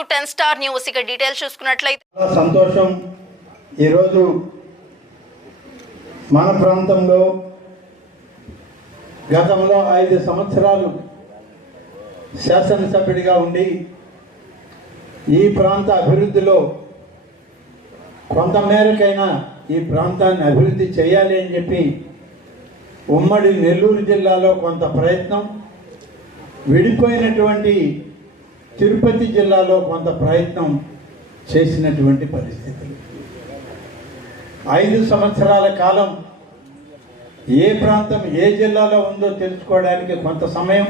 To 10 Star news. ఇక details చూసుకున్నట్లయితే సంతోషం. ఈరోజు మన ప్రాంతంలో గతంలో 5 సంవత్సరాలు శాసనసభ్యుడిగా ఉండి ఈ ప్రాంత అభివృద్ధిలో కొంత మేరకైనా ఈ ప్రాంతాన్ని అభివృద్ధి చేయాలి అని చెప్పి ఉమ్మడి నెల్లూరు జిల్లాలో కొంత ప్రయత్నం, విడిపోయినటువంటి తిరుపతి జిల్లాలో కొంత ప్రయత్నం చేసినటువంటి పరిస్థితులు. 5 సంవత్సరాల కాలం ఏ ప్రాంతం ఏ జిల్లాలో ఉందో తెలుసుకోవడానికి కొంత సమయం,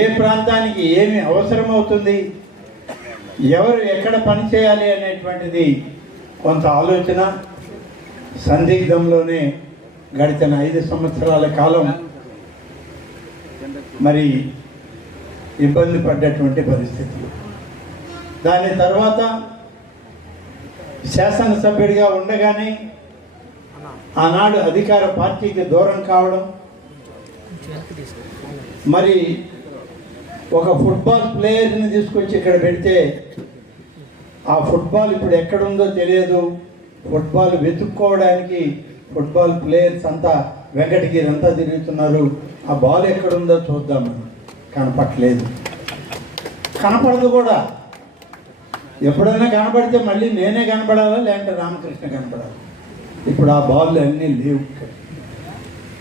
ఏ ప్రాంతానికి ఏమి అవసరమవుతుంది, ఎవరు ఎక్కడ పనిచేయాలి అనేటువంటిది కొంత ఆలోచన సందిగ్ధంలోనే గడిచిన 5 సంవత్సరాల కాలం మరి ఇబ్బంది పడ్డటువంటి పరిస్థితులు. దాని తర్వాత శాసనసభ్యుడిగా ఉండగానే ఆనాడు అధికార పార్టీకి దూరం కావడం, మరి ఒక ఫుట్బాల్ ప్లేయర్ని తీసుకొచ్చి ఇక్కడ పెడితే ఆ ఫుట్బాల్ ఇప్పుడు ఎక్కడుందో తెలియదు. ఫుట్బాల్ వెతుక్కోవడానికి ఫుట్బాల్ ప్లేయర్స్ అంతా వెంకటగిరి అంతా తిరుగుతున్నారు. ఆ బాల్ ఎక్కడుందో చూద్దామని కనపట్లేదు, కనపడదు కూడా. ఎప్పుడైనా కనపడితే మళ్ళీ నేనే కనపడాలా, లేదంటే రామకృష్ణ కనపడాలి. ఇప్పుడు ఆ బాల్ అన్నీ లేవు.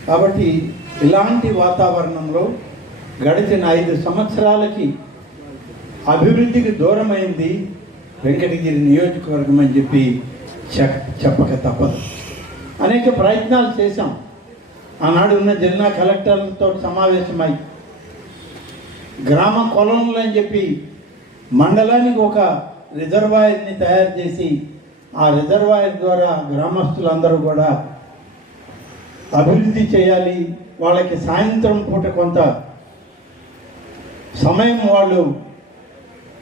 కాబట్టి ఇలాంటి వాతావరణంలో గడిచిన 5 సంవత్సరాలకి అభివృద్ధికి దూరమైంది వెంకటగిరి నియోజకవర్గం అని చెప్పి చెప్పక తప్పదు. అనేక ప్రయత్నాలు చేశాం. ఆనాడు ఉన్న జిల్లా కలెక్టర్లతో సమావేశమై గ్రామ కొలంలు అని చెప్పి మండలానికి ఒక రిజర్వాయర్ని తయారు చేసి ఆ రిజర్వాయర్ ద్వారా గ్రామస్తులందరూ కూడా అభివృద్ధి చేయాలి, వాళ్ళకి సాయంత్రం పూట కొంత సమయం వాళ్ళు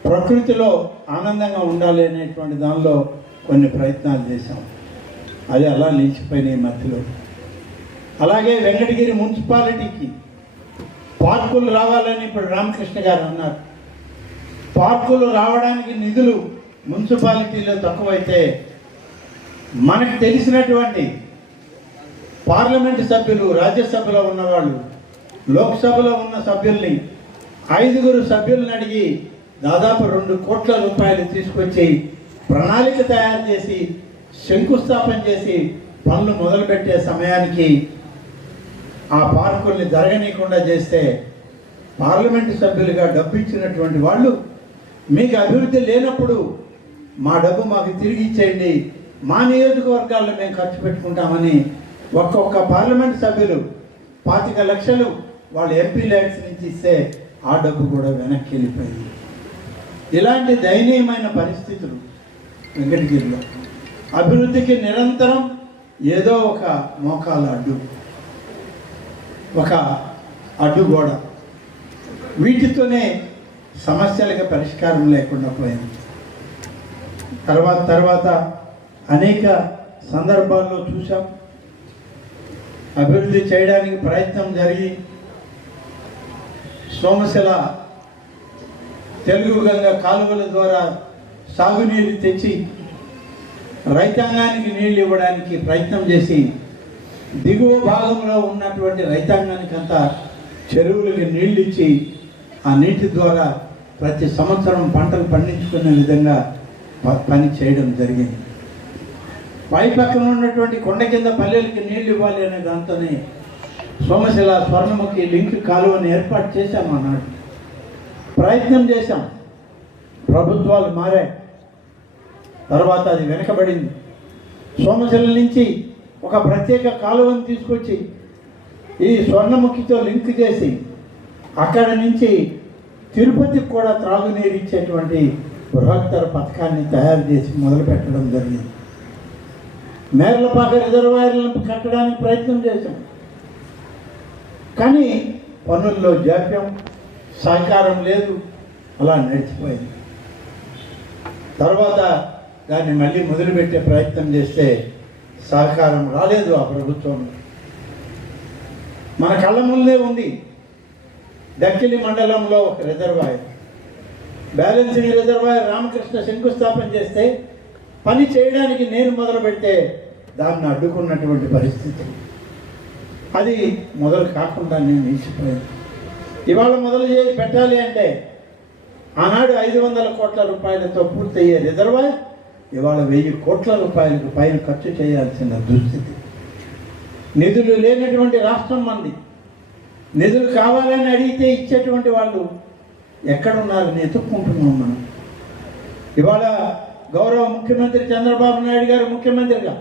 ప్రకృతిలో ఆనందంగా ఉండాలి అనేటువంటి దానిలో కొన్ని ప్రయత్నాలు చేశాం. అది అలా నిలిచిపోయినాయి మధ్యలో. అలాగే వెంకటగిరి మున్సిపాలిటీకి పార్కులు రావాలని ఇప్పుడు రామకృష్ణ గారు అన్నారు. పార్కులు రావడానికి నిధులు మున్సిపాలిటీలో తక్కువైతే మనకు తెలిసినటువంటి పార్లమెంటు సభ్యులు, రాజ్యసభలో ఉన్నవాళ్ళు, లోక్సభలో ఉన్న సభ్యుల్ని 5 సభ్యులను అడిగి దాదాపు 2 కోట్ల రూపాయలు తీసుకొచ్చి ప్రణాళిక తయారు చేసి శంకుస్థాపన చేసి పనులు మొదలుపెట్టే సమయానికి ఆ పార్కుల్ని జరగనీయకుండా చేస్తే పార్లమెంటు సభ్యులుగా డబ్బు ఇచ్చినటువంటి వాళ్ళు, మీకు అభివృద్ధి లేనప్పుడు మా డబ్బు మాకు తిరిగి ఇచ్చేయండి, మా నియోజకవర్గాల్లో మేము ఖర్చు పెట్టుకుంటామని ఒక్కొక్క పార్లమెంటు సభ్యులు 25 లక్షలు వాళ్ళ ఎంపీ ల్యాడ్స్ నుంచి ఇస్తే ఆ డబ్బు కూడా వెనక్కి వెళ్ళిపోయింది. ఇలాంటి దయనీయమైన పరిస్థితులు వెంకటగిరిలో. అభివృద్ధికి నిరంతరం ఏదో ఒక మోకాల అడ్డు, ఒక అడ్డుగోడ, వీటితోనే సమస్యలకు పరిష్కారం లేకుండా పోయింది. తర్వాత అనేక సందర్భాల్లో చూసాం, అభివృద్ధి చేయడానికి ప్రయత్నం జరిగి సోమశిల తెలుగు గంగ కాలువల ద్వారా సాగునీరు తెచ్చి రైతాంగానికి నీళ్ళు ఇవ్వడానికి ప్రయత్నం చేసి దిగువ భాగంలో ఉన్నటువంటి రైతాంగానికి అంతా చెరువులకి నీళ్ళు ఇచ్చి ఆ నీటి ద్వారా ప్రతి సంవత్సరం పంటలు పండించుకునే విధంగా పని చేయడం జరిగింది. పై పక్కన ఉన్నటువంటి కొండ కింద పల్లెలకి నీళ్ళు ఇవ్వాలి అనే దాంతోనే సోమశిల స్వర్ణముఖి లింక్ కాలువని ఏర్పాటు చేశాం. అన్నాడు ప్రయత్నం చేశాం, ప్రభుత్వాలు మారాయి, తర్వాత అది వెనకబడింది. సోమశిల నుంచి ఒక ప్రత్యేక కాలువను తీసుకొచ్చి ఈ స్వర్ణముఖితో లింక్ చేసి అక్కడ నుంచి తిరుపతికి కూడా త్రాగునీరు ఇచ్చేటువంటి బృహత్తర పథకాన్ని తయారు చేసి మొదలుపెట్టడం జరిగింది. మేర్లపాక రిజర్వాయర్లను కట్టడానికి ప్రయత్నం చేశాం, కానీ పనుల్లో జాప్యం, సహకారం లేదు, అలా నడిచిపోయింది. తర్వాత దాన్ని మళ్ళీ మొదలుపెట్టే ప్రయత్నం చేస్తే సహకారం రాలేదు ఆ ప్రభుత్వంలో. మన కళ్ళ ముందే ఉంది దక్కిలి మండలంలో ఒక రిజర్వాయర్, బ్యాలెన్సింగ్ రిజర్వాయర్ రామకృష్ణ శంకుస్థాపన చేస్తే పని చేయడానికి నేను మొదలు పెడితే దాన్ని అడ్డుకున్నటువంటి పరిస్థితి, అది మొదలు కాకుండా నేను నిలిచిపోయాను. ఇవాళ మొదలు చేసి పెట్టాలి అంటే ఆనాడు 500 కోట్ల రూపాయలతో పూర్తయ్యే రిజర్వాయర్ ఇవాళ 1000 కోట్ల రూపాయలకు పైన ఖర్చు చేయాల్సిన దుస్థితి. నిధులు లేనటువంటి రాష్ట్రం మంది. నిధులు కావాలని అడిగితే ఇచ్చేటువంటి వాళ్ళు ఎక్కడున్నారని ఎత్తుక్కుంటున్నాం మనం. ఇవాళ గౌరవ ముఖ్యమంత్రి చంద్రబాబు నాయుడు గారు ముఖ్యమంత్రిగా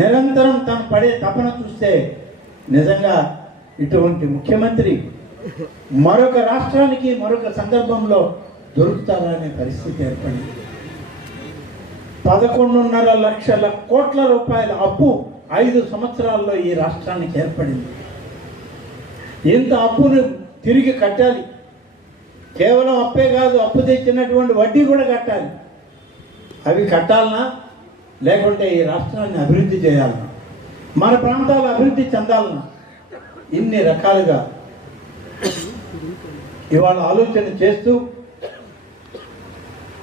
నిరంతరం తను పడే తపన చూస్తే నిజంగా ఇటువంటి ముఖ్యమంత్రి మరొక రాష్ట్రానికి మరొక సందర్భంలో దొరుకుతారా అనే పరిస్థితి ఏర్పడింది. 11.5 లక్షల కోట్ల రూపాయల అప్పు 5 సంవత్సరాల్లో ఈ రాష్ట్రానికి ఏర్పడింది. ఇంత అప్పును తిరిగి కట్టాలి. కేవలం అప్పే కాదు, అప్పు తెచ్చినటువంటి వడ్డీ కూడా కట్టాలి. అవి కట్టాలనా లేకుంటే ఈ రాష్ట్రాన్ని అభివృద్ధి చేయాలన్నా, మన ప్రాంతాలు అభివృద్ధి చెందాలన్నా, ఇన్ని రకాలుగా ఇవాళ ఆలోచన చేస్తూ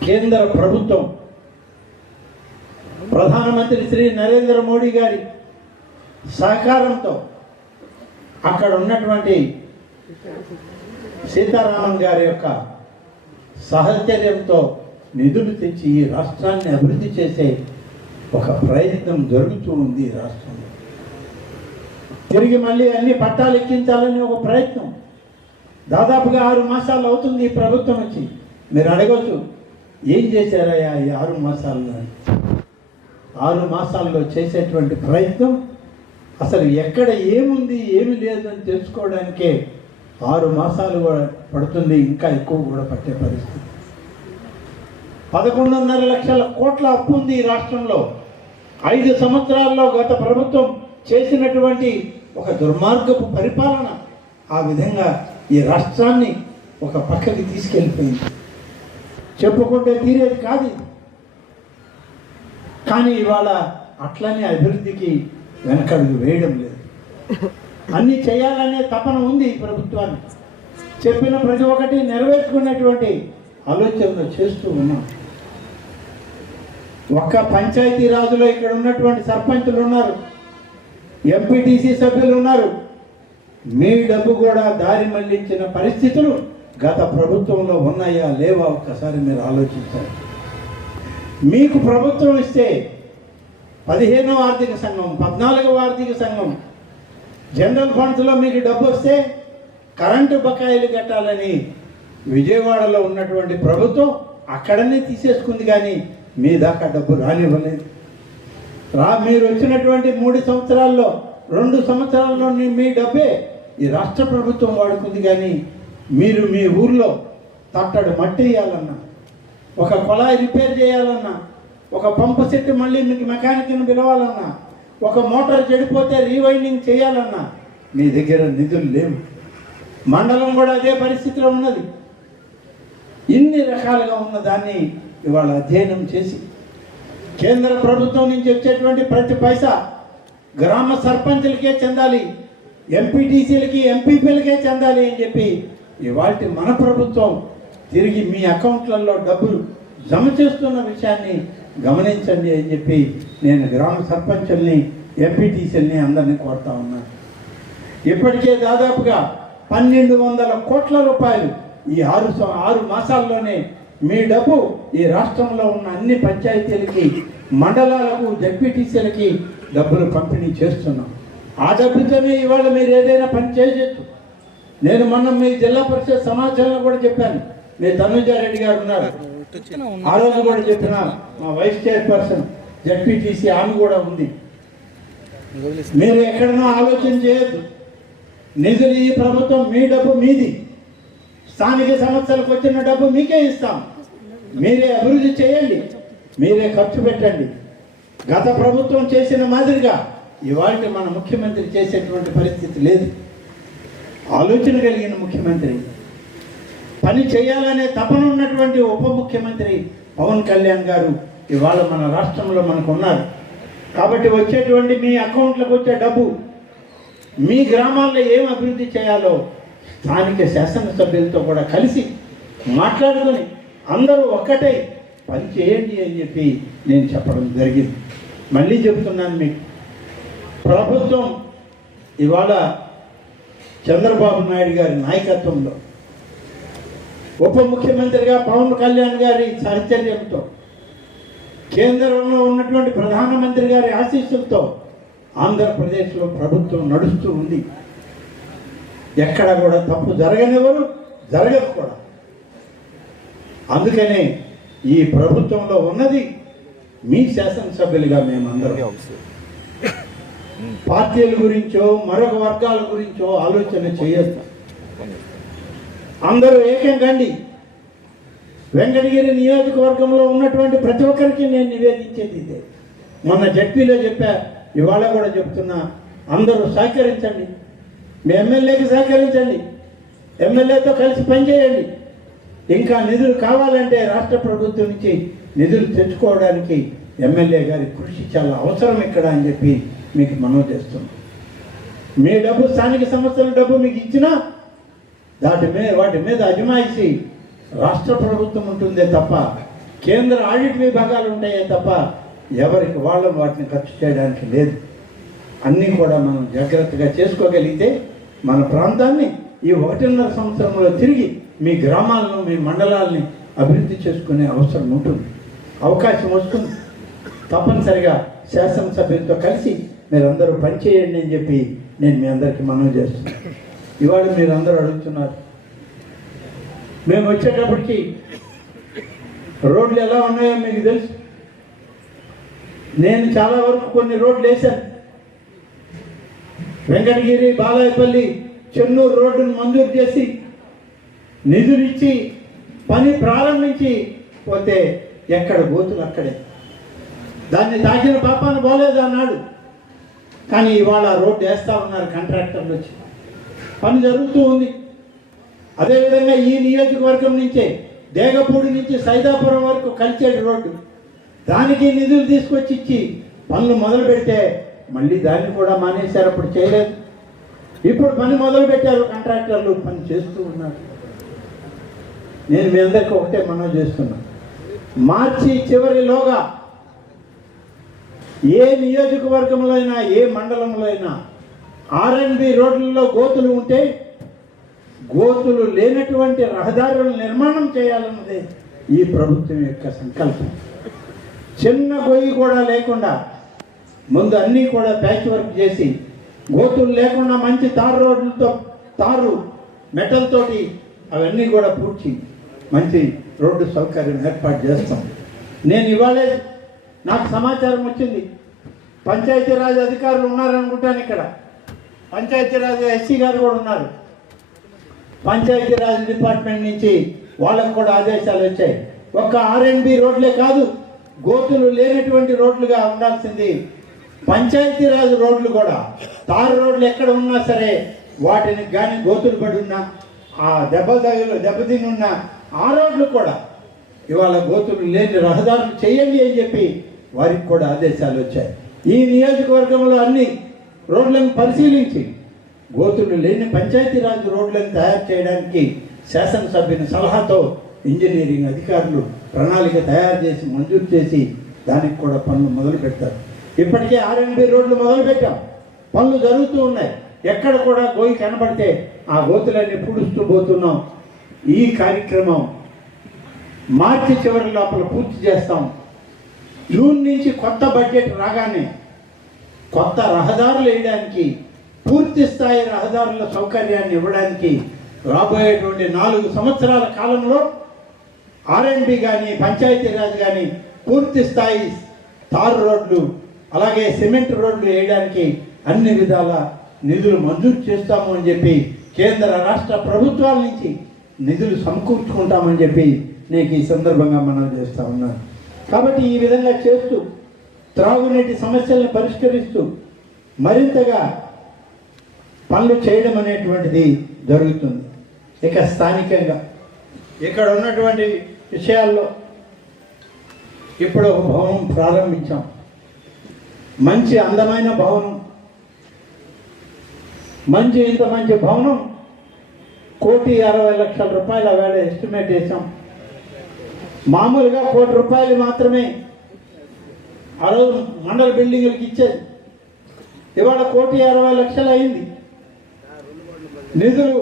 కేంద్ర ప్రభుత్వం ప్రధానమంత్రి శ్రీ నరేంద్ర మోడీ గారి సహకారంతో అక్కడ ఉన్నటువంటి సీతారామన్ గారి యొక్క సహచర్యంతో నిధులు తెచ్చి ఈ రాష్ట్రాన్ని అభివృద్ధి చేసే ఒక ప్రయత్నం జరుగుతూ ఉంది. ఈ రాష్ట్రంలో తిరిగి మళ్ళీ అన్ని పట్టాలు ఎక్కించాలని ఒక ప్రయత్నం. దాదాపుగా 6 మాసాలు అవుతుంది ఈ ప్రభుత్వం వచ్చి. మీరు అడగవచ్చు, ఏం చేశారయ్యా ఈ 6 మాసాల్లో? 6 మాసాల్లో చేసేటువంటి ప్రయత్నం అసలు ఎక్కడ ఏముంది ఏమి లేదు అని తెలుసుకోవడానికే 6 మాసాలు కూడా పడుతుంది, ఇంకా ఎక్కువ కూడా పట్టే పరిస్థితి. 11.5 లక్షల కోట్ల అప్పు ఉంది ఈ రాష్ట్రంలో. 5 సంవత్సరాల్లో గత ప్రభుత్వం చేసినటువంటి ఒక దుర్మార్గపు పరిపాలన ఆ విధంగా ఈ రాష్ట్రాన్ని ఒక పక్కకి తీసుకెళ్ళిపోయింది. చెప్పుకుంటే తీరేది కాదు. కానీ ఇవాళ అట్లనే అభివృద్ధికి వెనకడుగు వేయడం లేదు. అన్నీ చేయాలనే తపన ఉంది ఈ ప్రభుత్వాన్ని. చెప్పిన ప్రతి ఒక్కటి నెరవేర్చుకునేటువంటి ఆలోచనలు చేస్తూ ఉన్నాం. ఒక్క పంచాయతీ రాజులో ఇక్కడ ఉన్నటువంటి సర్పంచులు ఉన్నారు, ఎంపీటీసీ సభ్యులు ఉన్నారు. మీ డబ్బు కూడా దారి మళ్లించిన పరిస్థితులు గత ప్రభుత్వంలో ఉన్నాయా లేవా ఒక్కసారి మీరు ఆలోచించాలి. మీకు ప్రభుత్వం ఇస్తే 15వ ఆర్థిక సంఘం, 14వ ఆర్థిక సంఘం జనరల్ ఫండ్స్లో మీకు డబ్బు వస్తే కరెంటు బకాయిలు కట్టాలని విజయవాడలో ఉన్నటువంటి ప్రభుత్వం అక్కడనే తీసేసుకుంది, కానీ మీ దాకా డబ్బు రానివ్వలేదు. మీరు వచ్చినటువంటి 3 సంవత్సరాల్లో 2 సంవత్సరాల్లో మీ డబ్బే ఈ రాష్ట్ర ప్రభుత్వం వాడుకుంది, కానీ మీరు మీ ఊర్లో తట్టడు మట్టి వేయాలన్నా, ఒక కొళాయి రిపేర్ చేయాలన్నా, ఒక పంపు సెట్ మళ్ళీ మీకు మెకానిక్ని పిలవాలన్నా, ఒక మోటార్ చెడిపోతే రీవైండింగ్ చేయాలన్నా మీ దగ్గర నిధులు లేవు. మండలం కూడా అదే పరిస్థితిలో ఉన్నది. ఇన్ని రకాలుగా ఉన్న దాన్ని ఇవాళ అధ్యయనం చేసి కేంద్ర ప్రభుత్వం నుంచి వచ్చేటువంటి ప్రతి పైసా గ్రామ సర్పంచులకే చెందాలి, ఎంపీటీసీలకి ఎంపీపీలకే చెందాలి అని చెప్పి ఇవాళ మన ప్రభుత్వం తిరిగి మీ అకౌంట్లలో డబ్బులు జమ చేస్తున్న విషయాన్ని గమనించండి అని చెప్పి నేను గ్రామ సర్పంచుల్ని ఎంపీటీసీలని అందరినీ కోరుతా ఉన్నాను. ఇప్పటికే దాదాపుగా 1200 కోట్ల రూపాయలు ఈ 6 మాసాల్లోనే మీ డబ్బు ఈ రాష్ట్రంలో ఉన్న అన్ని పంచాయతీలకి, మండలాలకు, జడ్పీటీసీలకి డబ్బులు పంపిణీ చేస్తున్నాం. ఆ డబ్బుతోనే ఇవాళ మీరు ఏదైనా పని చేయొచ్చు. నేను మొన్న మీ జిల్లా పరిషత్ సమాచారంలో కూడా చెప్పాను. మీ తనుజారెడ్డి గారు ఉన్నారు, ఆ రోజు కూడా చెప్పిన మా వైస్ చైర్పర్సన్ జడ్పీటీసీ ఆమె కూడా ఉంది. మీరు ఎక్కడనో ఆలోచన చేయొద్దు. నిధులు ఈ ప్రభుత్వం, మీ డబ్బు మీది. స్థానిక సమస్యలకు వచ్చిన డబ్బు మీకే ఇస్తాం. మీరే అభివృద్ధి చేయండి, మీరే ఖర్చు పెట్టండి. గత ప్రభుత్వం చేసిన మాదిరిగా ఇవాళ మన ముఖ్యమంత్రి చేసేటువంటి పరిస్థితి లేదు. ఆలోచన కలిగిన ముఖ్యమంత్రి, పని చేయాలనే తపన ఉన్నటువంటి ఉప ముఖ్యమంత్రి పవన్ కళ్యాణ్ గారు ఇవాళ మన రాష్ట్రంలో మనకు ఉన్నారు. కాబట్టి వచ్చేటువంటి మీ అకౌంట్లకు వచ్చే డబ్బు మీ గ్రామాల్లో ఏం అభివృద్ధి చేయాలో స్థానిక శాసనసభ్యులతో కూడా కలిసి మాట్లాడుకొని అందరూ ఒక్కటే పని చేయండి అని చెప్పి నేను చెప్పడం జరిగింది. మళ్ళీ చెబుతున్నాను మీకు, ప్రభుత్వం ఇవాళ చంద్రబాబు నాయుడు గారి నాయకత్వంలో ఉప ముఖ్యమంత్రిగా పవన్ కళ్యాణ్ గారి సాహచర్యంతో కేంద్రంలో ఉన్నటువంటి ప్రధానమంత్రి గారి ఆశీస్సులతో ఆంధ్రప్రదేశ్లో ప్రభుత్వం నడుస్తూ ఉంది. ఎక్కడ కూడా తప్పు జరగనివ్వరు, జరగదు కూడా. అందుకనే ఈ ప్రభుత్వంలో ఉన్నది మీ శాసనసభ్యులుగా మేమందరం పార్టీల గురించో మరొక వర్గాల గురించో ఆలోచన చేయొద్దు. అందరూ ఏకం కండి. వెంకటగిరి నియోజకవర్గంలో ఉన్నటువంటి ప్రతి ఒక్కరికి నేను నివేదించేది ఇదే. మొన్న జడ్పీలో చెప్పా, ఇవాళ కూడా చెప్తున్నా, అందరూ సహకరించండి. మీ ఎమ్మెల్యేకి సహకరించండి, ఎమ్మెల్యేతో కలిసి పనిచేయండి. ఇంకా నిధులు కావాలంటే రాష్ట్ర ప్రభుత్వం నుంచి నిధులు తెచ్చుకోవడానికి ఎమ్మెల్యే గారి కృషి చాలా అవసరం ఇక్కడ అని చెప్పి మీకు మనవి చేస్తున్నాం. మీ డబ్బు స్థానిక సంస్థల డబ్బు మీకు ఇచ్చినా వాటి మీద అజమాయిషి రాష్ట్ర ప్రభుత్వం ఉంటుందే తప్ప, కేంద్ర ఆడిట్ విభాగాలు ఉంటాయే తప్ప ఎవరికి వాళ్ళు వాటిని ఖర్చు చేయడానికి లేదు. అన్నీ కూడా మనం జాగ్రత్తగా చేసుకోగలిగితే మన ప్రాంతాన్ని ఈ 1.5 సంవత్సరంలో తిరిగి మీ గ్రామాలను, మీ మండలాల్ని అభివృద్ధి చేసుకునే అవసరం ఉంటుంది, అవకాశం వస్తుంది. తప్పనిసరిగా శాసనసభ్యులతో కలిసి మీరందరూ పనిచేయండి అని చెప్పి నేను మీ అందరికీ మనవి చేస్తున్నాను. ఇవాళ మీరందరూ అడుగుతున్నారు, మేము వచ్చేటప్పటికి రోడ్లు ఎలా ఉన్నాయో మీకు తెలుసు. నేను చాలా వరకు కొన్ని రోడ్లు వేశాను. వెంకటగిరి, బాలాయపల్లి, చెన్నూరు రోడ్డును మంజూరు చేసి నిధులు ఇచ్చి పని ప్రారంభించి పోతే ఎక్కడ గోతులు అక్కడే. దాన్ని తాకిన పాపాన పోలేదు అన్నాడు. కానీ ఇవాళ రోడ్డు వేస్తూ ఉన్నారు కాంట్రాక్టర్లు వచ్చి, పని జరుగుతూ ఉంది. అదేవిధంగా ఈ నియోజకవర్గం నుంచే దేగపూడి నుంచి సైదాపురం వరకు కలిచేటి రోడ్డు, దానికి నిధులు తీసుకొచ్చి ఇచ్చి పనులు మొదలు పెడితే మళ్ళీ దాన్ని కూడా మానేశారు, అప్పుడు చేయలేదు. ఇప్పుడు పని మొదలు పెట్టారు, కాంట్రాక్టర్లు పని చేస్తూ ఉన్నారు. నేను మీ అందరికీ ఒకటే మనవి చేస్తున్నా, మార్చి చివరిలోగా ఏ నియోజకవర్గంలో అయినా, ఏ మండలంలో అయినా R&B రోడ్లలో గోతులు ఉంటే గోతులు లేనటువంటి రహదారులను నిర్మాణం చేయాలన్నదే ఈ ప్రభుత్వం యొక్క సంకల్పం. చిన్న గొయ్యి కూడా లేకుండా ముందు అన్నీ కూడా ప్యాచ్ వర్క్ చేసి గోతులు లేకుండా మంచి తారు రోడ్లతో, తారు మెటల్ తోటి అవన్నీ కూడా పూడ్చి మంచి రోడ్డు సౌకర్యం ఏర్పాటు చేస్తాం. నేను ఇవాళే నాకు సమాచారం వచ్చింది, పంచాయతీరాజ్ అధికారులు ఉన్నారనుకుంటాను ఇక్కడ, పంచాయతీరాజ్ ఎస్సీ గారు కూడా ఉన్నారు. పంచాయతీరాజ్ డిపార్ట్మెంట్ నుంచి వాళ్ళకు కూడా ఆదేశాలు వచ్చాయి. ఒక్క R&B రోడ్లే కాదు, గోతులు లేనటువంటి రోడ్లుగా ఉండాల్సింది పంచాయతీరాజ్ రోడ్లు కూడా. తారు రోడ్లు ఎక్కడ ఉన్నా సరే వాటిని కానీ గోతులు పడి ఉన్నా, ఆ దెబ్బతిని ఉన్న ఆ రోడ్లు కూడా ఇవాళ గోతులు లేని రహదారులు చేయండి అని చెప్పి వారికి కూడా ఆదేశాలు వచ్చాయి. ఈ నియోజకవర్గంలో అన్ని రోడ్లను పరిశీలించి గోతులు లేని పంచాయతీరాజ్ రోడ్లను తయారు చేయడానికి శాసనసభ్యుని సలహాతో ఇంజనీరింగ్ అధికారులు ప్రణాళిక తయారు చేసి మంజూరు చేసి దానికి కూడా పనులు మొదలు పెడతారు. ఇప్పటికే R&B రోడ్లు మొదలు పెట్టాం, పనులు జరుగుతూ ఉన్నాయి. ఎక్కడ కూడా గోయి కనబడితే ఆ గోతులన్నీ పూడుస్తూ పోతున్నాం. ఈ కార్యక్రమం మార్చి చివరి లోపల పూర్తి చేస్తాం. జూన్ నుంచి కొత్త బడ్జెట్ రాగానే కొత్త రహదారులు వేయడానికి, పూర్తి స్థాయి రహదారుల సౌకర్యాన్ని ఇవ్వడానికి రాబోయేటువంటి 4 సంవత్సరాల కాలంలో R&B కానీ, పంచాయతీరాజ్ కానీ పూర్తి స్థాయి తారు రోడ్లు అలాగే సిమెంట్ రోడ్లు వేయడానికి అన్ని విధాల నిధులు మంజూరు చేస్తాము అని చెప్పి కేంద్ర రాష్ట్ర ప్రభుత్వాల నుంచి నిధులు సమకూర్చుకుంటామని చెప్పి నేను ఈ సందర్భంగా మనం చేస్తూ ఉన్నాను. కాబట్టి ఈ విధంగా చేస్తూ త్రాగునీటి సమస్యలను పరిష్కరిస్తూ మరింతగా పనులు చేయడం అనేటువంటిది జరుగుతుంది. ఇక స్థానికంగా ఇక్కడ ఉన్నటువంటి విషయాల్లో ఇప్పుడు ఒక భవనం ప్రారంభించాం. మంచి అందమైన భవనం, ఇంత మంచి భవనం 1,60,00,000 రూపాయల వేళ ఎస్టిమేట్ వేసాం. మామూలుగా ₹1,00,00,000 మాత్రమే ఆ రోజు మండల బిల్డింగులకి ఇచ్చేది. ఇవాళ 1,60,00,000 అయింది. నిధులు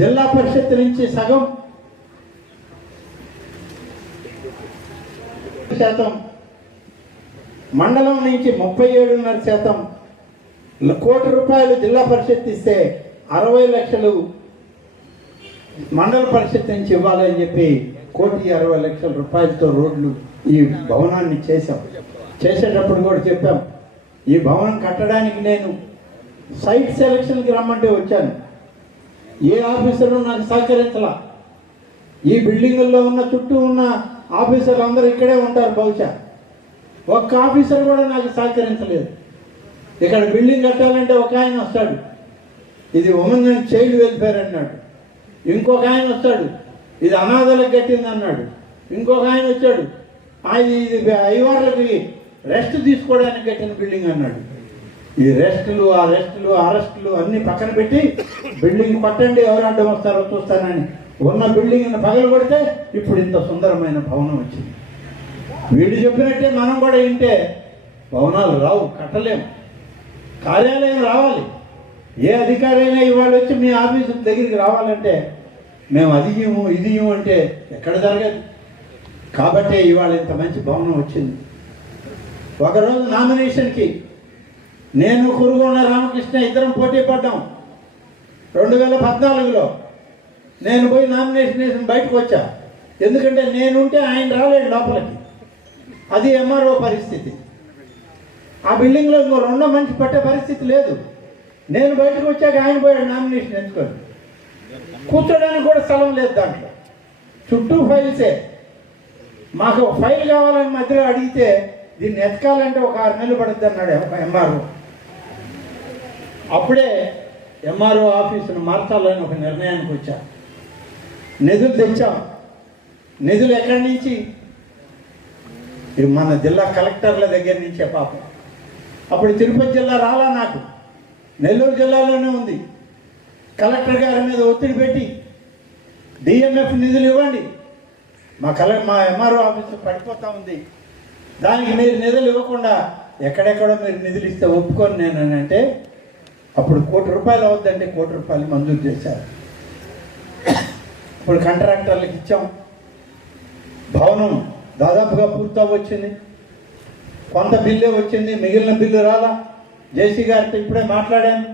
జిల్లా పరిషత్ నుంచి సగం శాతం, మండలం నుంచి 37.5%, ₹1,00,00,000 జిల్లా పరిషత్ ఇస్తే 60 లక్షలు మండల పరిషత్ నుంచి ఇవ్వాలని చెప్పి ₹1,60,00,000 రోడ్లు ఈ భవనాన్ని చేశాం. చేసేటప్పుడు కూడా చెప్పాం, ఈ భవనం కట్టడానికి నేను సైట్ సెలక్షన్కి రమ్మంటే వచ్చాను. ఏ ఆఫీసరు నాకు సహకరించలా. ఈ బిల్డింగుల్లో ఉన్న చుట్టూ ఉన్న ఆఫీసర్లు అందరూ ఇక్కడే ఉంటారు. బహుశా ఒక్క ఆఫీసర్ కూడా నాకు సహకరించలేదు. ఇక్కడ బిల్డింగ్ కట్టాలంటే ఒక ఆయన వస్తాడు, ఇది ఉమెన్ అండ్ చైల్డ్ వెల్ఫేర్ అన్నాడు. ఇంకొక ఆయన వస్తాడు, ఇది అనాథలకు కట్టింది అన్నాడు. ఇంకొక ఆయన వచ్చాడు, ఇది ఐవార్లకి రెస్ట్ తీసుకోవడానికి కట్టిన బిల్డింగ్ అన్నాడు. ఈ రెస్టులు అరెస్టులు అన్నీ పక్కన పెట్టి బిల్డింగ్ పట్టండి, ఎవరు అడ్డం వస్తారో చూస్తానని ఉన్న బిల్డింగ్ని పగలు కొడితే ఇప్పుడు ఇంత సుందరమైన భవనం వచ్చింది. వీడు చెప్పినట్టే మనం కూడా వింటే భవనాలు రావు, కట్టలేము. కార్యాలయం రావాలి. ఏ అధికారి అయినా ఇవాళ వచ్చి మీ ఆఫీసు దగ్గరికి రావాలంటే మేము అది ఇది అంటే ఎక్కడ జరగదు. కాబట్టే ఇవాళ ఇంత మంచి భవనం వచ్చింది. ఒకరోజు నామినేషన్కి నేను కురుగొండ రామకృష్ణ ఇద్దరం పోటీ పడ్డాం. 2014లో నేను పోయి నామినేషన్ వేసి బయటకు వచ్చా. ఎందుకంటే నేనుంటే ఆయన రాలేడు లోపలికి. అది ఎంఆర్ఓ పరిస్థితి. ఆ బిల్డింగ్లో ఇంకో రెండో మనిషి పట్టే పరిస్థితి లేదు. నేను బయటకు వచ్చాక ఆయన పోయాడు నామినేషన్ ఎంచుకొని. కూర్చోడానికి కూడా స్థలం లేదు దాంట్లో, చుట్టూ ఫైల్సే. మాకు ఫైల్ కావాలని మధ్యలో అడిగితే దీన్ని ఎతకాలంటే ఒక 6 నెలలు పడుతుంది అన్నాడు ఎంఆర్ఓ. అప్పుడే ఎంఆర్ఓ ఆఫీసును మార్చాలని ఒక నిర్ణయానికి వచ్చా. నిధులు తెచ్చాం. నిధులు ఎక్కడి నుంచి? మన జిల్లా కలెక్టర్ల దగ్గర నుంచే పాపం. అప్పుడు తిరుపతి జిల్లా రాలా, నాకు నెల్లూరు జిల్లాలోనే ఉంది. కలెక్టర్ గారి మీద ఒత్తిడి పెట్టి డిఎంఎఫ్ నిధులు ఇవ్వండి, మా ఎంఆర్ఓ ఆఫీసు పడిపోతూ ఉంది, దానికి మీరు నిధులు ఇవ్వకుండా ఎక్కడెక్కడో మీరు నిధులు ఇస్తే ఒప్పుకొని నేను అంటే అప్పుడు ₹1,00,00,000 అవుద్దంటే ₹1,00,00,000 మంజూరు చేశారు. ఇప్పుడు కాంట్రాక్టర్లకు ఇచ్చాం. భవనం దాదాపుగా పూర్తి వచ్చింది. కొంత బిల్లే వచ్చింది, మిగిలిన బిల్లు రాలా. జేసీ గారితో ఇప్పుడే మాట్లాడాను.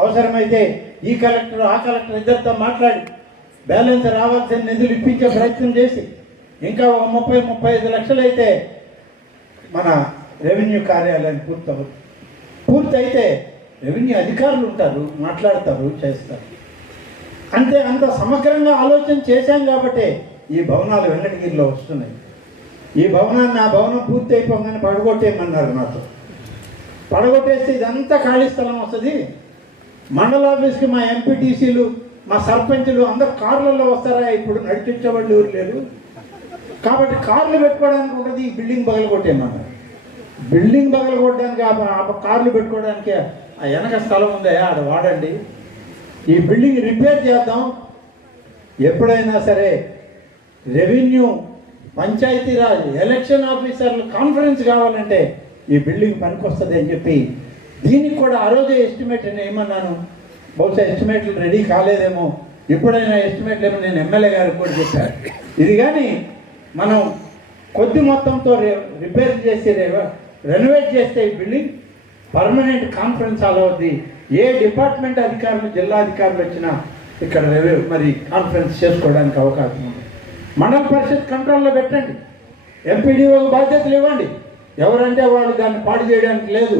అవసరమైతే ఈ కలెక్టర్ ఆ కలెక్టర్ ఇద్దరితో మాట్లాడి బ్యాలెన్స్ రావాల్సిన నిధులు ఇప్పించే ప్రయత్నం చేసి ఇంకా ఒక 30-35 లక్షలు అయితే మన రెవెన్యూ కార్యాలయం పూర్తయితే రెవెన్యూ అధికారులు ఉంటారు, మాట్లాడతారు, చేస్తారు. అంత సమగ్రంగా ఆలోచన చేశాం కాబట్టి ఈ భవనాలు వెంకటగిరిలో వస్తున్నాయి. ఈ భవనాన్ని ఆ భవనం పూర్తి అయిపోగానే పడగొట్టేయమన్నారు నాతో. పడగొట్టేస్తే ఇదంతా ఖాళీ స్థలం వస్తుంది. మండల ఆఫీస్కి మా ఎంపీటీసీలు, మా సర్పంచులు అందరు కార్లలో వస్తారా? ఇప్పుడు నడిపించేవాళ్ళు ఎవరు లేరు. కాబట్టి కార్లు పెట్టుకోవడానికి ఉంటుంది. ఈ బిల్డింగ్ పగలగొట్టేయమన్నారు. బిల్డింగ్ పగలగొట్టడానికి ఆ కార్లు పెట్టుకోవడానికి ఆ వెనక స్థలం ఉందా, ఆడ వాడండి. ఈ బిల్డింగ్ రిపేర్ చేద్దాం. ఎప్పుడైనా సరే రెవెన్యూ, పంచాయతీరాజ్, ఎలక్షన్ ఆఫీసర్లు కాన్ఫరెన్స్ కావాలంటే ఈ బిల్డింగ్ పనికొస్తుంది అని చెప్పి దీనికి కూడా ఆ రోజే ఎస్టిమేట్ ఏమన్నాను. బహుశా ఎస్టిమేట్లు రెడీ కాలేదేమో, ఇప్పుడైనా ఎస్టిమేట్లు ఏమో నేను ఎమ్మెల్యే గారికి కూడా చెప్పాను. ఇది కానీ మనం కొద్ది మొత్తంతో రిపేర్ చేసి రెనోవేట్ చేస్తే ఈ బిల్డింగ్ పర్మనెంట్ కాన్ఫరెన్స్ హాల్ అవుద్ది. ఏ డిపార్ట్మెంట్ అధికారులు, జిల్లా అధికారులు వచ్చినా ఇక్కడ మరి కాన్ఫరెన్స్ చేసుకోవడానికి అవకాశం ఉంది. మండల పరిషత్ కంట్రోల్లో పెట్టండి. ఎంపీడీఓ బాధ్యతలు ఇవ్వండి. ఎవరంటే వాళ్ళు దాన్ని పాడు చేయడానికి లేదు.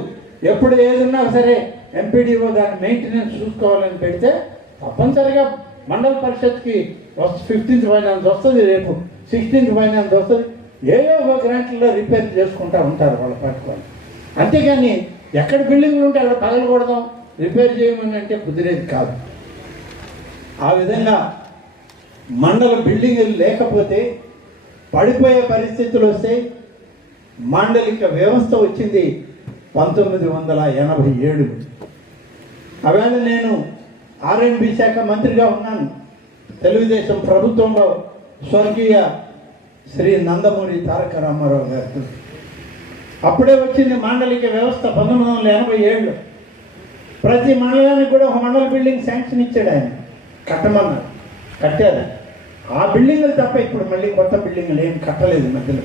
ఎప్పుడు ఏదున్నా సరే ఎంపీడీఓ దాన్ని మెయింటెనెన్స్ చూసుకోవాలని పెడితే తప్పనిసరిగా మండల పరిషత్కి 15th ఫైనాన్స్ వస్తుంది, రేపు 16th ఫైనాన్స్ వస్తుంది. ఏయో ఒక గ్రాంట్లలో రిపేర్ చేసుకుంటూ ఉంటారు వాళ్ళ పట్టుకొని. అంతేగాని ఎక్కడ బిల్డింగ్లు ఉంటే అక్కడ పగలకూడదాం, రిపేర్ చేయమని అంటే కుదిరేది కాదు. ఆ విధంగా మండల బిల్డింగులు లేకపోతే పడిపోయే పరిస్థితులు వస్తాయి. మాండలిక వ్యవస్థ వచ్చింది 1987. అవేళ నేను R&B శాఖ మంత్రిగా ఉన్నాను. తెలుగుదేశం ప్రభుత్వంలో స్వర్గీయ శ్రీ నందమూరి తారక రామారావు గారితో. అప్పుడే వచ్చింది మాండలిక వ్యవస్థ 1987. ప్రతి మండలానికి కూడా ఒక మండల బిల్డింగ్ శాంక్షన్ ఇచ్చాడు ఆయన, కట్టమన్నారు, కట్టారు. ఆ బిల్డింగులు తప్ప ఇప్పుడు మళ్ళీ కొత్త బిల్డింగులు ఏం కట్టలేదు. మధ్యలో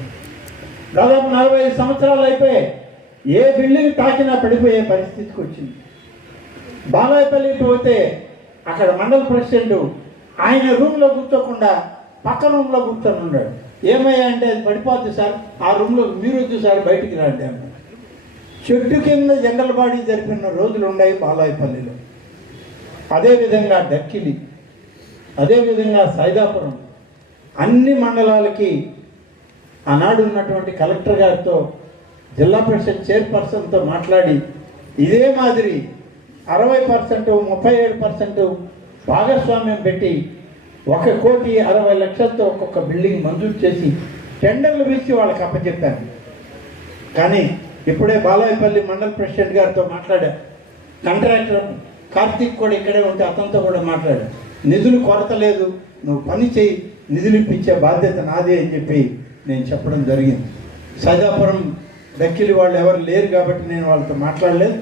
దాదాపు 45 సంవత్సరాలు అయిపోయాయి. ఏ బిల్డింగ్ తాకినా పడిపోయే పరిస్థితికి వచ్చింది. బాలాయపల్లికి పోతే అక్కడ మండల ప్రెసిడెంట్ ఆయన రూమ్లో కూర్చోకుండా పక్క రూమ్లో కూర్చొని ఉన్నాడు. ఏమయ్యా అంటే అది పడిపోద్ది సార్, ఆ రూమ్లో మీరు వద్దు సార్, బయటికి రండి అన్నాడు. చెట్టు కింద జనరల్ బాడీ జరిపిన రోజులు ఉన్నాయి బాలాయపల్లిలో. అదేవిధంగా డక్కిలి, అదేవిధంగా సైదాపురం, అన్ని మండలాలకి ఆనాడు ఉన్నటువంటి కలెక్టర్ గారితో, జిల్లా పరిషత్ చైర్పర్సన్తో మాట్లాడి ఇదే మాదిరి 60%, 37% భాగస్వామ్యం పెట్టి 1,60,00,000తో ఒక్కొక్క బిల్డింగ్ మంజూరు చేసి టెండర్లు వేసి వాళ్ళకి అప్పచెప్పాను. కానీ ఇప్పుడే బాలాయపల్లి మండల ప్రెసిడెంట్ గారితో మాట్లాడా, కాంట్రాక్టర్ కార్తీక్ కూడా ఇక్కడే ఉంటే అతనితో కూడా మాట్లాడా. నిధులు కొరత లేదు, నువ్వు పని చేయి, నిధులు ఇప్పించే బాధ్యత నాదే అని చెప్పి నేను చెప్పడం జరిగింది. సైదాపురం దక్కిలి వాళ్ళు ఎవరు లేరు కాబట్టి నేను వాళ్ళతో మాట్లాడలేదు.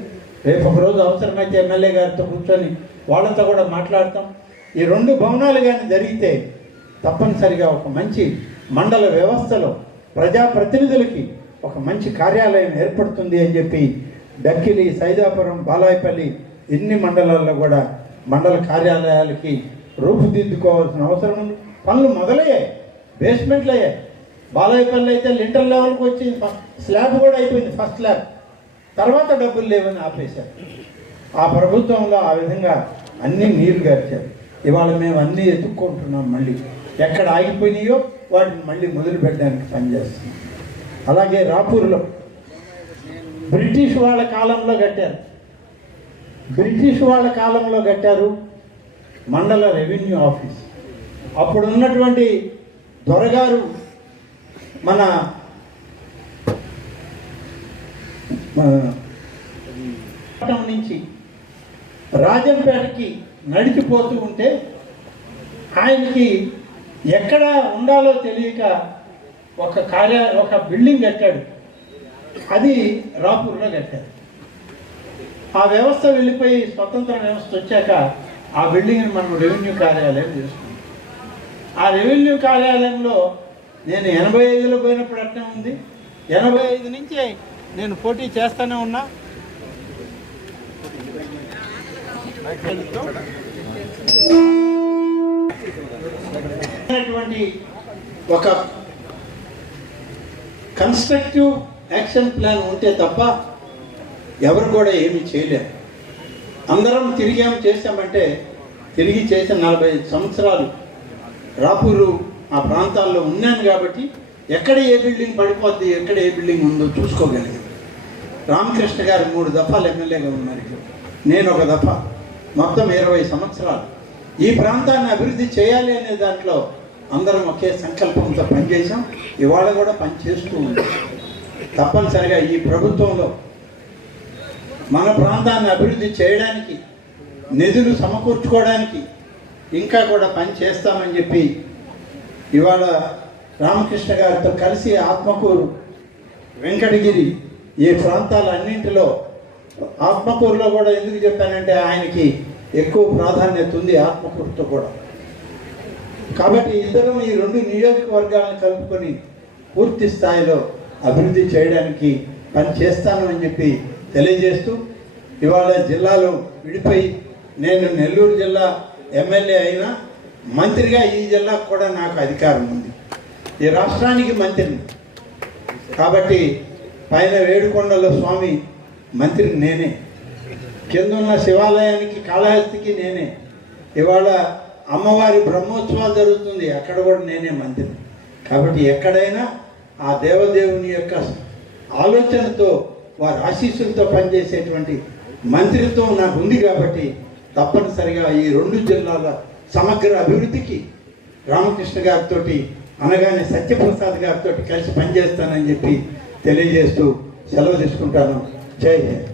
రేపు ఒకరోజు అవసరమైతే ఎమ్మెల్యే గారితో కూర్చొని వాళ్ళతో కూడా మాట్లాడతాం. ఈ 2 భవనాలు కానీ జరిగితే తప్పనిసరిగా ఒక మంచి మండల వ్యవస్థలో ప్రజాప్రతినిధులకి ఒక మంచి కార్యాలయం ఏర్పడుతుంది అని చెప్పి డక్కిలి, సైదాపురం, బాలాయపల్లి ఇన్ని మండలాల్లో కూడా మండల కార్యాలయాలకి రూపుదిద్దుకోవాల్సిన అవసరం ఉంది. పనులు మొదలయ్యాయి, బేస్మెంట్లు అయ్యాయి. బాలాయపల్లి అయితే లింటర్ లెవెల్కి వచ్చి స్లాబ్ కూడా అయిపోయింది, ఫస్ట్ స్లాబ్. తర్వాత డబ్బులు లేవని ఆపేశారు. ఆ ప్రభుత్వంలో ఆ విధంగా అన్నీ నీరు గార్చారు. ఇవాళ మేము అన్నీ ఎత్తుక్కుంటున్నాం. మళ్ళీ ఎక్కడ ఆగిపోయినాయో వాటిని మళ్ళీ మొదలు పెట్టడానికి పనిచేస్తున్నాం. అలాగే రాపూర్లో బ్రిటిష్ వాళ్ళ కాలంలో కట్టారు మండల రెవెన్యూ ఆఫీస్. అప్పుడు ఉన్నటువంటి దొరగారు మన నుంచి రాజంపేటకి నడిచిపోతూ ఉంటే ఆయనకి ఎక్కడ ఉండాలో తెలియక ఒక బిల్డింగ్ కట్టాడు. అది రాపూర్లో కట్టారు. ఆ వ్యవస్థ వెళ్ళిపోయి స్వతంత్ర వ్యవస్థ వచ్చాక ఆ బిల్డింగ్ని మనం రెవెన్యూ కార్యాలయం చేసుకున్నాం. ఆ రెవెన్యూ కార్యాలయంలో నేను 85లో పోయినప్పుడు అట్నే ఉంది. 85 నుంచి నేను పోటీ చేస్తూనే ఉన్నా. ఒక కన్స్ట్రక్టివ్ యాక్షన్ ప్లాన్ ఉంటే తప్ప ఎవరు కూడా ఏమీ చేయలేరు. అందరం చేసామంటే తిరిగి చేసిన 45 సంవత్సరాలు రాపూరు ఆ ప్రాంతాల్లో ఉన్నాను కాబట్టి ఎక్కడ ఏ బిల్డింగ్ పడిపోద్ది, ఎక్కడ ఏ బిల్డింగ్ ఉందో చూసుకోగలిగింది. రామకృష్ణ గారు 3 దఫాలు ఎమ్మెల్యేగా ఉన్నారు, నేను ఒక దఫా. మొత్తం 20 సంవత్సరాలు ఈ ప్రాంతాన్ని అభివృద్ధి చేయాలి అనే దాంట్లో అందరం ఒకే సంకల్పంతో పనిచేసాం. ఇవాళ కూడా పనిచేస్తూ ఉన్నాం. తప్పనిసరిగా ఈ ప్రభుత్వంలో మన ప్రాంతాన్ని అభివృద్ధి చేయడానికి, నిధులు సమకూర్చుకోవడానికి ఇంకా కూడా పని చేస్తామని చెప్పి ఇవాళ రామకృష్ణ గారితో కలిసి ఆత్మకూరు, వెంకటగిరి ఈ ప్రాంతాలన్నింటిలో, ఆత్మకూరులో కూడా ఎందుకు చెప్పానంటే ఆయనకి ఎక్కువ ప్రాధాన్యత ఉంది ఆత్మకూరుతో కూడా. కాబట్టి ఇద్దరం ఈ 2 నియోజకవర్గాలను కలుపుకొని పూర్తి స్థాయిలో అభివృద్ధి చేయడానికి పని చేస్తాను అని చెప్పి తెలియజేస్తూ, ఇవాళ జిల్లాలో విడిపోయి నేను నెల్లూరు జిల్లా ఎమ్మెల్యే అయినా మంత్రిగా ఈ జిల్లాకు కూడా నాకు అధికారం ఉంది. ఈ రాష్ట్రానికి మంత్రిని కాబట్టి పైన వేడుకొండల స్వామి మంత్రిని నేనే, కిందున్న శివాలయానికి కాళహస్తికి నేనే, ఇవాళ అమ్మవారి బ్రహ్మోత్సవాలు జరుగుతుంది అక్కడ కూడా నేనే మంత్రిని. కాబట్టి ఎక్కడైనా ఆ దేవదేవుని యొక్క ఆలోచనతో, వారి ఆశీస్సులతో పనిచేసేటువంటి మంత్రిత్వం నాకు ఉంది. కాబట్టి తప్పనిసరిగా ఈ 2 జిల్లాల సమగ్ర అభివృద్ధికి రామకృష్ణ గారితో అనగానే సత్యప్రసాద్ గారితో కలిసి పనిచేస్తానని చెప్పి తెలియజేస్తూ సెలవు తీసుకుంటాను. జై హింద్.